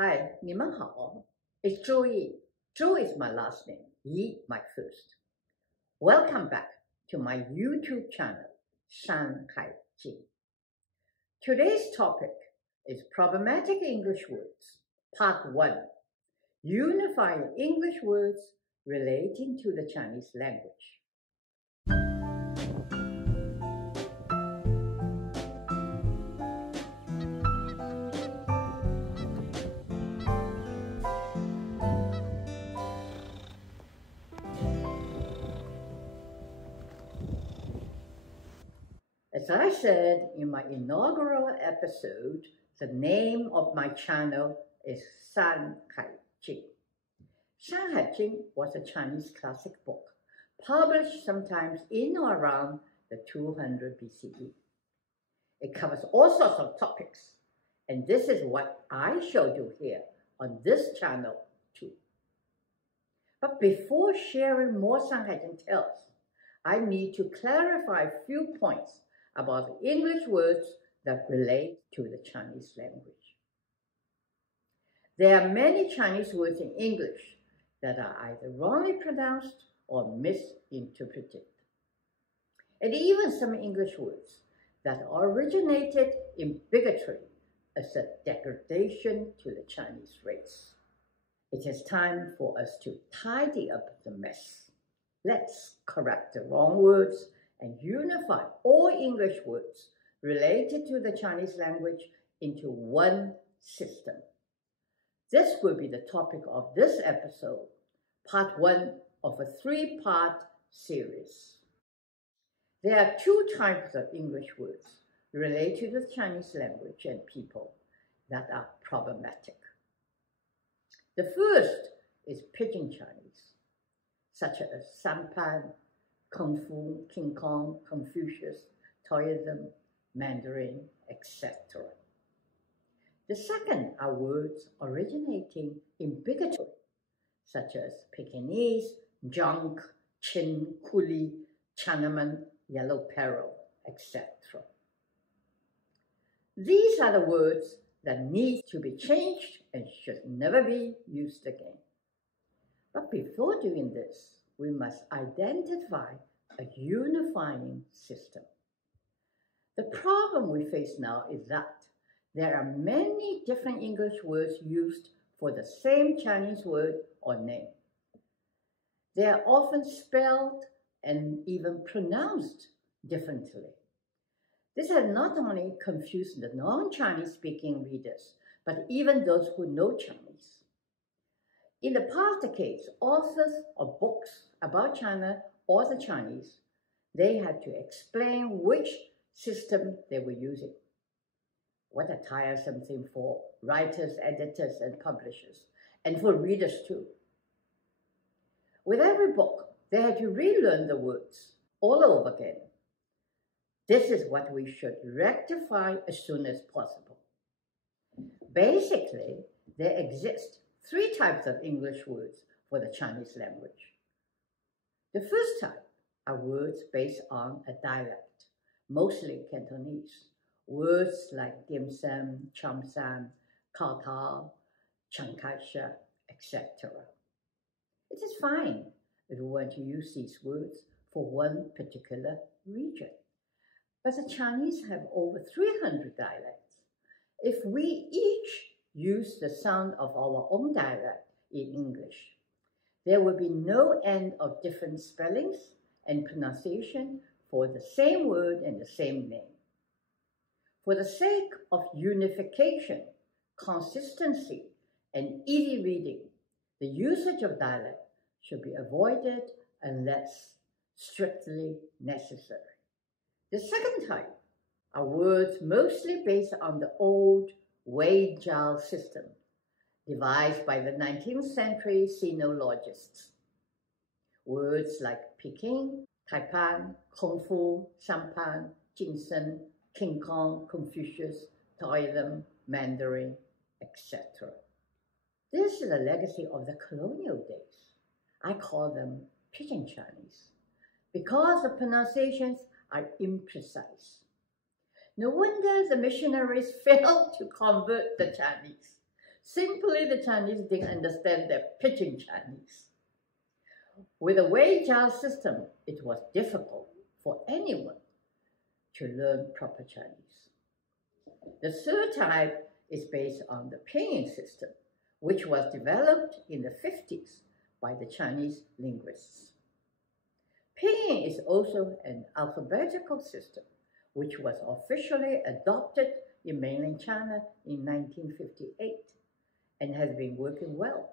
Hi, 你们好. It's Zhou Yi. Zhou is my last name, Yi my first. Welcome back to my YouTube channel, Shanghai Jing. Today's topic is problematic English words, part 1, unifying English words relating to the Chinese language. As I said in my inaugural episode, the name of my channel is Shanghai Jing. Shanghai Jing was a Chinese classic book published sometimes in or around the 200 BCE. It covers all sorts of topics, and this is what I showed you here on this channel too. But before sharing more Shanghai Jing tales, I need to clarify a few points about the English words that relate to the Chinese language. There are many Chinese words in English that are either wrongly pronounced or misinterpreted. And even some English words that originated in bigotry as a degradation to the Chinese race. It is time for us to tidy up the mess. Let's correct the wrong words and unify all English words related to the Chinese language into one system. This will be the topic of this episode, part 1 of a 3-part series. There are 2 types of English words related to the Chinese language and people that are problematic. The first is Pidgin Chinese, such as sampan, Kung Fu, King Kong, Confucius, Taoism, Mandarin, etc. The second are words originating in bigotry, such as Pekingese, junk, chin, coolie, Chinaman, yellow peril, etc. These are the words that need to be changed and should never be used again. But before doing this, we must identify a unifying system. The problem we face now is that there are many different English words used for the same Chinese word or name. They are often spelled and even pronounced differently. This has not only confused the non-Chinese speaking readers, but even those who know Chinese. In the past case, authors of books about China or the Chinese, they had to explain which system they were using. What a tiresome thing for writers, editors, and publishers, and for readers too. With every book, they had to relearn the words all over again. This is what we should rectify as soon as possible. Basically, there exist 3 types of English words for the Chinese language. The first type are words based on a dialect, mostly Cantonese. Words like dim sum, cham sam, kao tao, chang kai shek, etc. It is fine if we want to use these words for one particular region. But the Chinese have over 300 dialects. If we each use the sound of our own dialect in English, there will be no end of different spellings and pronunciation for the same word and the same name. For the sake of unification, consistency, and easy reading, the usage of dialect should be avoided unless strictly necessary. The second type are words mostly based on the old Wei-Jiao system, devised by the 19th century sinologists. Words like Peking, Taipan, Kung Fu, Sampan, Jinsen, King Kong, Confucius, Taoism, Mandarin, etc. This is a legacy of the colonial days. I call them Pidgin Chinese because the pronunciations are imprecise. No wonder the missionaries failed to convert the Chinese. Simply, the Chinese didn't understand their pidgin Chinese. With the Weijia system, it was difficult for anyone to learn proper Chinese. The third type is based on the pinyin system, which was developed in the 50s by the Chinese linguists. Pinyin is also an alphabetical system, which was officially adopted in mainland China in 1958 and has been working well.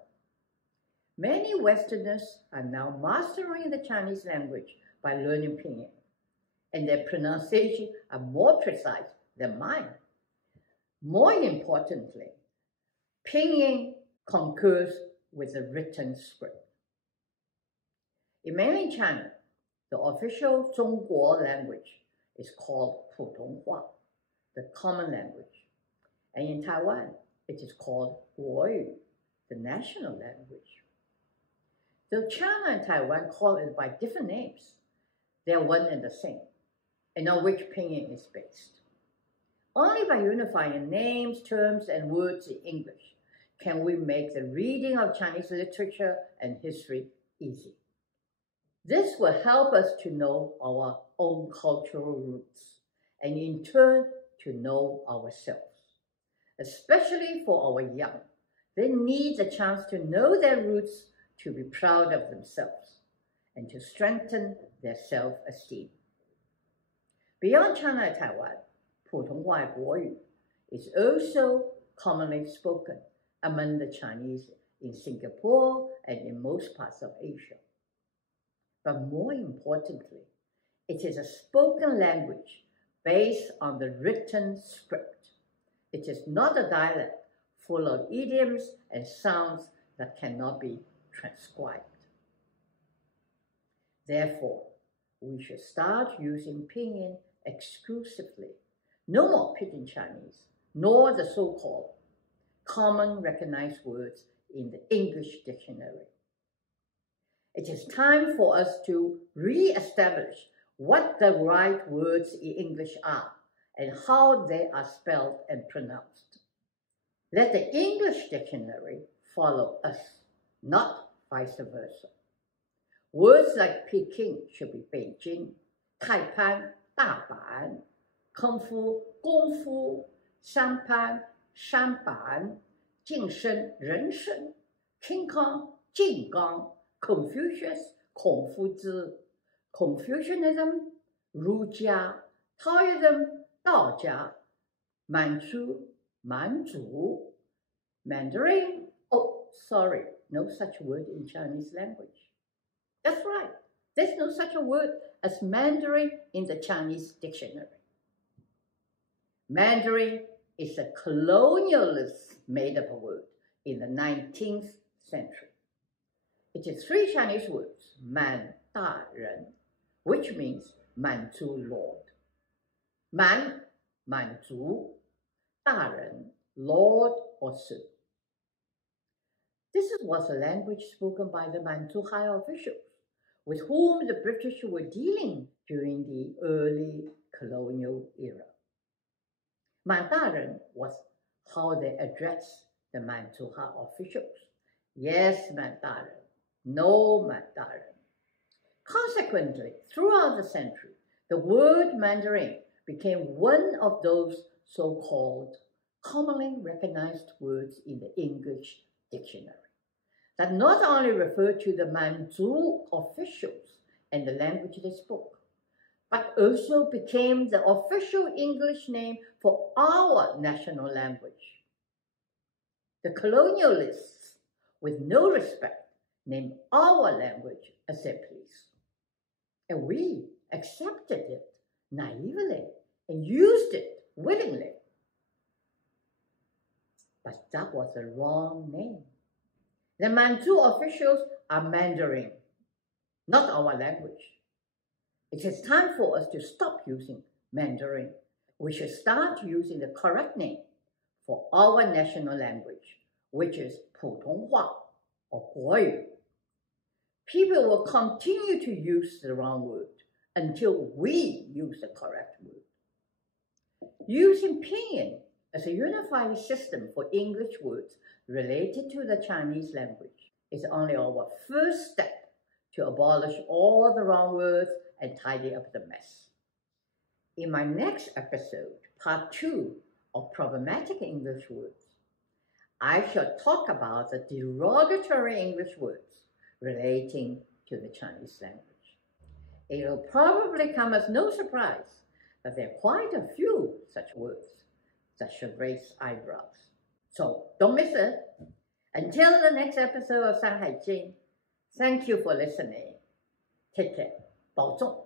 Many Westerners are now mastering the Chinese language by learning Pinyin, and their pronunciation are more precise than mine. More importantly, Pinyin concurs with the written script. In mainland China, the official Zhongguo language is called Putonghua, the common language. And in Taiwan, it is called Guoyu, the national language. Though China and Taiwan call it by different names, they are one and the same, and on which Pinyin is based. Only by unifying names, terms, and words in English can we make the reading of Chinese literature and history easy. This will help us to know our own cultural roots, and in turn to know ourselves. Especially for our young, they need the chance to know their roots, to be proud of themselves, and to strengthen their self-esteem. Beyond China and Taiwan, Putonghua Guoyu is also commonly spoken among the Chinese in Singapore and in most parts of Asia. But more importantly, it is a spoken language based on the written script. It is not a dialect full of idioms and sounds that cannot be transcribed. Therefore, we should start using Pinyin exclusively. No more Pidgin Chinese, nor the so-called common recognized words in the English dictionary. It is time for us to re-establish what the right words in English are and how they are spelled and pronounced. Let the English dictionary follow us, not vice versa. Words like Peking should be Beijing, Taipan, Daban, Kung Fu, Gong Fu, Shanpan, Shanban, Jingshen, Renshen, King Kong, Jinggang, Confucius, Kongfuzi, Confucianism, Rujia, Taoism, Daojia, Manchu, Manchu, Mandarin. Oh, sorry, no such word in Chinese language. That's right, there's no such a word as Mandarin in the Chinese dictionary. Mandarin is a colonialist made-up word in the 19th century. It is three Chinese words, Man, Da, Ren, which means Manchu Lord. Man, Manchu, Da, Ren, Lord or Sir. This was a language spoken by the Manchu high officials with whom the British were dealing during the early colonial era. Mandarin was how they addressed the Manchu high officials. Yes, Mandarin. No, Mandarin. Consequently, throughout the century, the word Mandarin became one of those so-called commonly recognized words in the English dictionary that not only referred to the Manchu officials and the language they spoke, but also became the official English name for our national language. The colonialists, with no respect, named our language as they pleased. And we accepted it naively and used it willingly. But that was the wrong name. The Manchu officials are Mandarin, not our language. It is time for us to stop using Mandarin. We should start using the correct name for our national language, which is Putonghua or Guoyu. People will continue to use the wrong word until we use the correct word. Using Pinyin as a unifying system for English words related to the Chinese language is only our first step to abolish all the wrong words and tidy up the mess. In my next episode, part 2 of problematic English words, I shall talk about the derogatory English words relating to the Chinese language. It will probably come as no surprise that there are quite a few such words that should raise eyebrows. So don't miss it. Until the next episode of 山海经, thank you for listening. Take care. 保重.